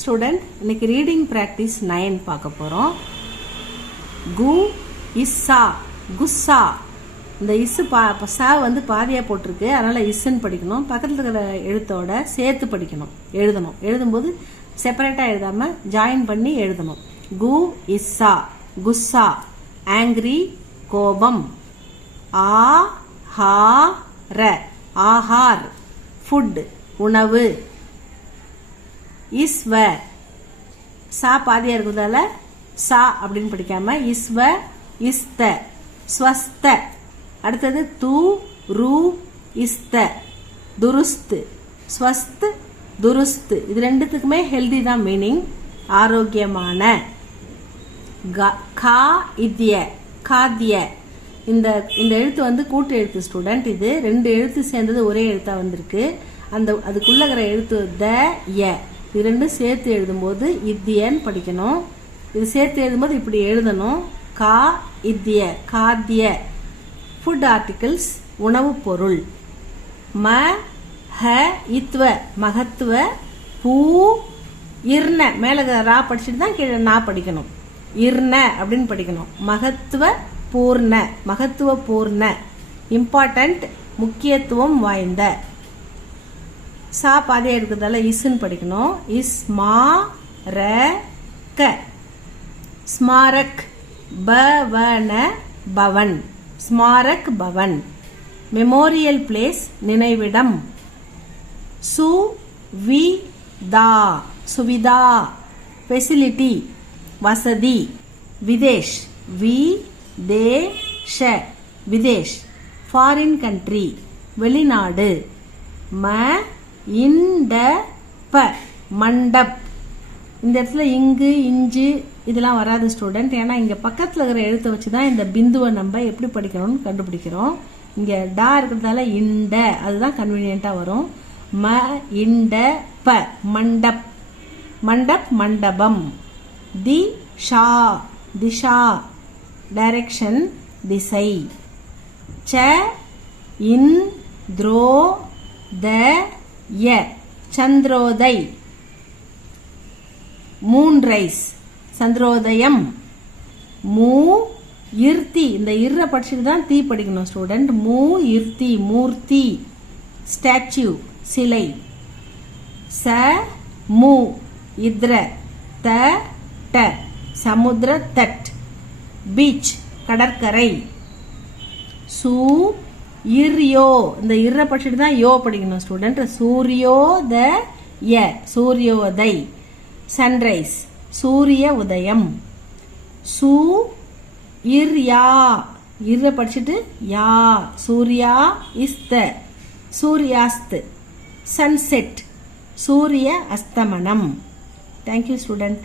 Student இன்னைக்கு reading practice 9 பார்க்க போறோம். கு இஸ்ஸா குஸ்ஸா. இந்த இஸ்ஸு சா வந்து பாதியா போட்டிருக்கு, அதனால இஸ்ஸுன்னு படிக்கணும். பக்கத்தில் இருக்கிற எழுத்தோட சேர்த்து படிக்கணும், எழுதணும். எழுதும்போது செப்பரேட்டா எழுதாம ஜாயின் பண்ணி எழுதணும். கு இஸ்ஸா குஸ்ஸா. ஆங்கிரி கோபம். ஆ ஹா ர ஆஹார் ஃபுட் உணவு. இஸ்வ சா பாதியா இருக்கிறதால சா அப்படின்னு படிக்காம இஸ்வ இஸ்த ஸ்வஸ்த. அடுத்தது து ரு இஸ்த துருஸ்து ஸ்வஸ்த் துருஸ்து. இது ரெண்டுத்துக்குமே ஹெல்தி தான் மீனிங், ஆரோக்கியமான. கா இத்ய காத்திய. இந்த எழுத்து வந்து கூட்டு எழுத்து ஸ்டூடெண்ட். இது ரெண்டு எழுத்து சேர்ந்தது ஒரே எழுத்தா வந்திருக்கு. அதுக்குள்ள இருக்கிற எழுத்து த ய, இது ரெண்டும் சேர்த்து எழுதும்போது இத்தியன்னு படிக்கணும். இது சேர்த்து எழுதும்போது இப்படி எழுதணும். கா இத்திய காத்திய. ஃபுட் ஆர்டிகிள்ஸ் உணவுப் பொருள். ம ஹ இத்வ மகத்துவ. பூ இர்ண மேல ரா படிச்சுட்டு தான் கீழே நா படிக்கணும். இர்ண அப்படின்னு படிக்கணும். மகத்துவ பூர்ண மகத்துவ பூர்ண. இம்பார்ட்டன்ட் முக்கியத்துவம் வாய்ந்த. சா பாதியா இருக்கிறதால இஸ்ன்னு படிக்கணும். இஸ்மா ர க ஸ்மாரக். பவன பவன் ஸ்மாரக் பவன். மெமோரியல் பிளேஸ் நினைவிடம். சுவிதா சுவிதா ஃபெசிலிட்டி வசதி. விதேஷ் விதேஷ விதேஷ் ஃபாரின் கண்ட்ரி வெளிநாடு. ம இந்த ப மண்டப். இந்த இடத்துல இங்கு இஞ்சு இதெல்லாம் வராது ஸ்டூடெண்ட், ஏன்னா இங்க பக்கத்துல இருக்கிற எழுத்தை வச்சுதான் இந்த பிந்துவை நம்ம எப்படி படிக்கணும்னு கண்டுபிடிக்கிறோம். இங்க டா இருக்கிறதால இந்த அதுதான் கன்வீனியன்டா வரும். ம இந்த ப மண்டப் மண்டப் மண்டபம். தி ஷா திஷா டைரக்ஷன் திசை. ச இன் த்ரோ த ய சந்திரோதை மூன் ரைஸ் சந்திரோதயம். மூ இர்த்தி. இந்த இர்ர படிச்சுட்டு தான் தீ படிக்கணும் ஸ்டூடெண்ட். மூ இர்த்தி மூர்த்தி ஸ்டாச்சு சிலை. ச மு இத்ர த ட சமுத்திர தட் பீச் கடற்கரை. சூ இர்யோ. இந்த இர்ர படிச்சுட்டு தான் யோ படிக்கணும் ஸ்டூடெண்ட். சூரியோத ய சூரியோதை சன்ரைஸ் சூரிய உதயம். சூ இர்யா இர்ர படிச்சுட்டு யா சூர்யா இஸ்த சூர்யாஸ்த். சன்செட் சூரிய அஸ்தமனம். Thank you student.